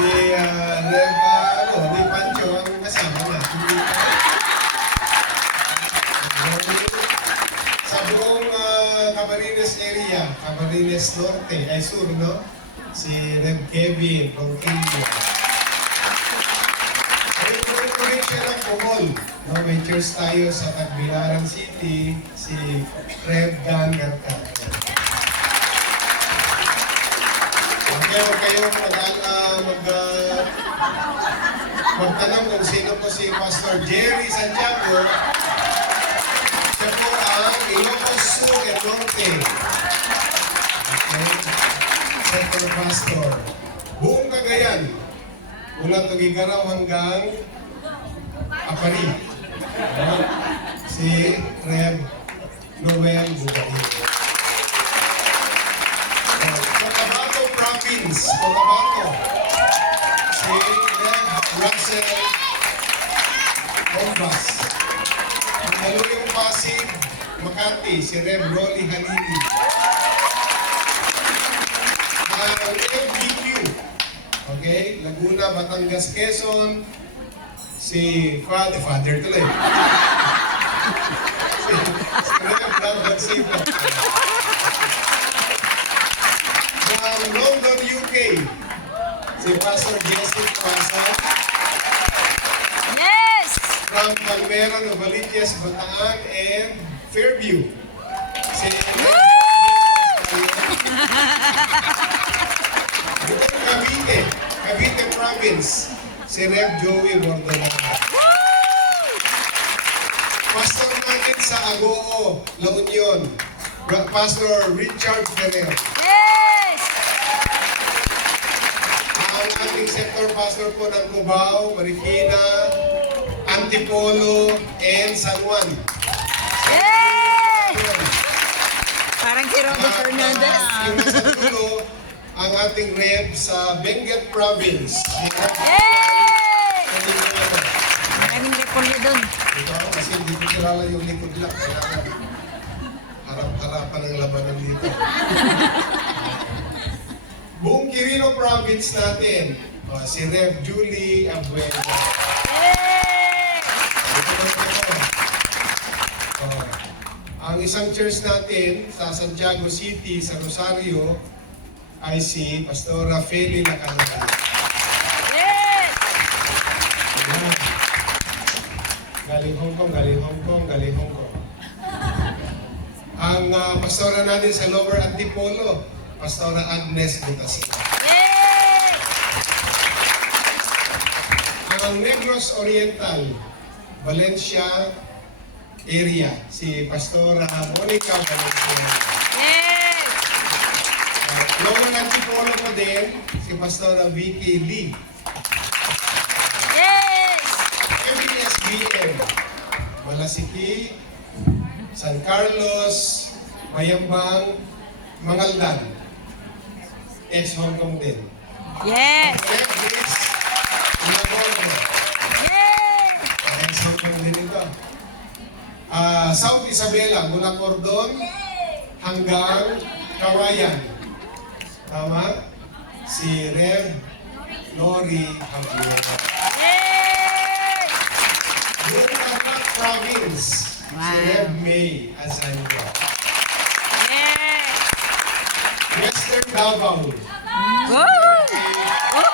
Si Di Pancho ang kasama natin. Sa buong Camarines area, Camarines Norte, ay Sur, no? Si Rev Kevin, Ronquillo. Ay, tuloy siya ng Kumol. No, may church tayo sa Tagbilaran City, si Rev Dan Garcat. Okay, huwag kayong magtanong kung sino po si Pastor Jerry Santiago. Siya po ang Ilocos Sur and Norte. Okay. Second Pastor. Buong Cagayan. Ulang Tugigaraw hanggang Apari. Si Rev Noel Bugay. Cotabato Province. Cotabato. Si Rev Russell Bombas. Ang Daluyong Pasig, Makati, si Rev Rolly Halili. Ang FBQ, okay, Laguna, Batangas, Quezon, si Father tuloy. Si Rev David Sipa. From London, UK, si Pastor Jesse Pasa. Yes! From Palmera, Novaliches, Bataan, and Fairview. Si Cavite, Cavite Province. Si Rev Joey Bordonada. Pastor natin sa Agoo, La Union, Pastor Richard Ferrer. Yes! Ang ating sector pastor po ng Cubao, Marikina, Antipolo, and San Juan. Yes! Parang si Robert At, Fernandez. yung nasa dulo, ang ating rep sa Benguet Province. Yes! Maraming repolyo dun. Ito kasi hindi ko kilala yung likod lang. Kailangan harap-harapan ang labanan dito. Buong Quirino Province natin, si Rev Julie Abuelo. Yes! Ito na ito. Ang isang church natin sa Santiago City, sa Rosario, ay si Pastora Feli Lacanada. Yes! Ayan. Galing Hong Kong, galing Hong Kong, galing Hong Kong. Ang pastora natin sa Lower Antipolo, Pastora Agnes Butasin. Yes! Ang Negros Oriental, Valencia area, si Pastora Monica Valenzuela. Yes! Lower Antipolo po din, si Pastora Vicky Lee. Yes! MBSBM, Malasiki, San Carlos, Mayambang, Mangaldan. Ex-Hong Kong din. Yes! Netflix, Inagono. Yes! Ex-Hong Kong din ito. South Isabela, mula Cordon hanggang Kawayan. Tama? Si Rev Lori Javier. Yes! Buong Tarlac Province, si Wow. Rev May Azanio. Yes! Western Davao, Woo! Woo!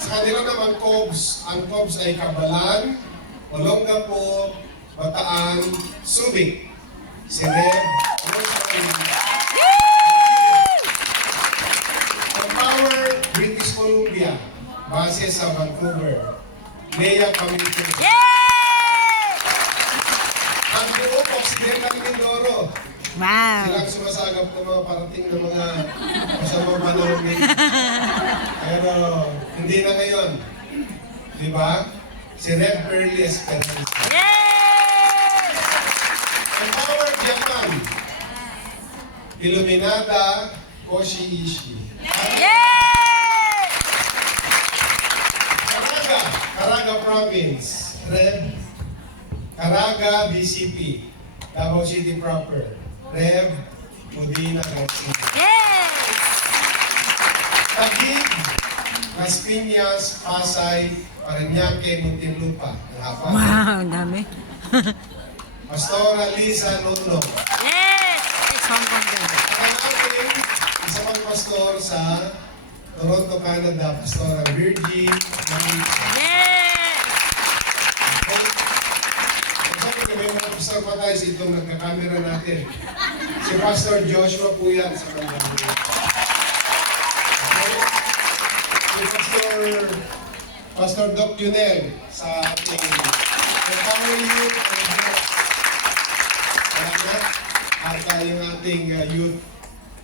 sa kanila naman COBS, ang COBS ay Cabalan, Olongapo, Bataan, Subic. Si Rev Power, British Columbia, base sa Vancouver. Lea Pamito. Yes! Ang buong Occidental Mindoro, Wow! silang sumasagap ng mga parating ng mga masamang panahon ngayon. Pero hindi na ngayon. Di ba? Si Rev Perly Esperanza. Yes! Empower Japan. Iluminada Koshi Ishii. Yes! Caraga Province. Rev Caraga BCP. Davao City proper. Rev Modena Garcia. Yes! Taguig, Las Piñas, Pasay, Parañaque, Muntinlupa. Haba. Wow, ang dami. Pastora Lisa Nono. Yes! It's Hong Kong din. Ang ating isa pang pastor sa Toronto, Canada, Pastora Virgie. Yes! Sabi ko, may mga pastor pa tayo sa itong nagkakamera natin. Si Pastor Joshua po yan sa kanyang. Si Pastor Doc Yunel sa ating Empower Youth and Health. Salamat. At yung ating youth,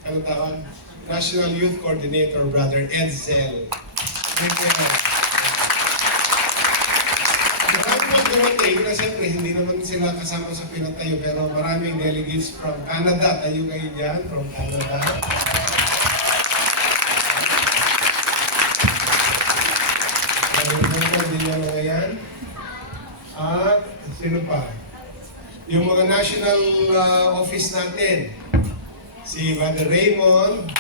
ano tawag? National Youth Coordinator, Brother Edsel. Thank you. Marami pang dumating na siyempre hindi naman sila kasama sa pinatayo pero maraming delegates from Canada. Tayo kayo dyan, from Canada. Din yan mga yan. At sino pa? Yung mga national office natin. Si Brother Raymond,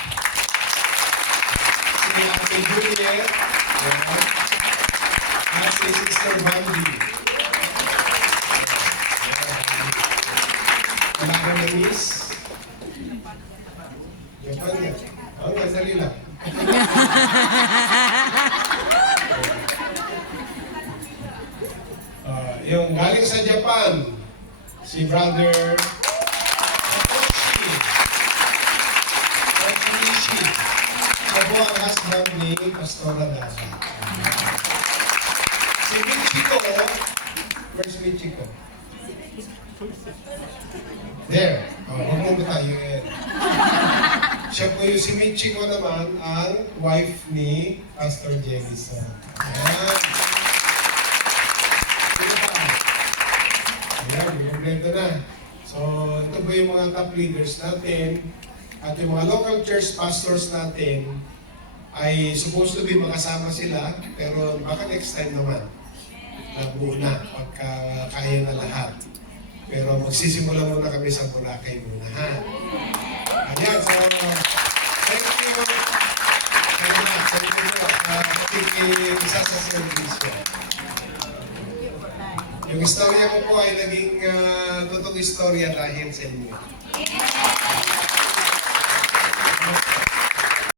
si Ate Juliet, at si Sister Bambi. Wala ka na miss? Japan niya. Ang kasali lang. Yung galing sa Japan, si Brother Satoshi. Satoshi. Siya po ang husband ni Pastora Daza. Si Michiko, where's Michiko? There. Huwag mo tayo yan. Siya po yung si Michiko naman, ang wife ni Pastor Jemison. Ayan. Ayan, kompleto na. So, ito po yung mga top leaders natin at yung mga local church pastors natin ay supposed to be makasama sila pero baka next time naman nabuo na pagka kaya na lahat. Pero magsisimula muna kami sa Boracay muna, ha? Ayan, so, thank you. Thank you po sa isa sa service ko. Yung istorya ko po ay naging totoong istorya dahil sa inyo.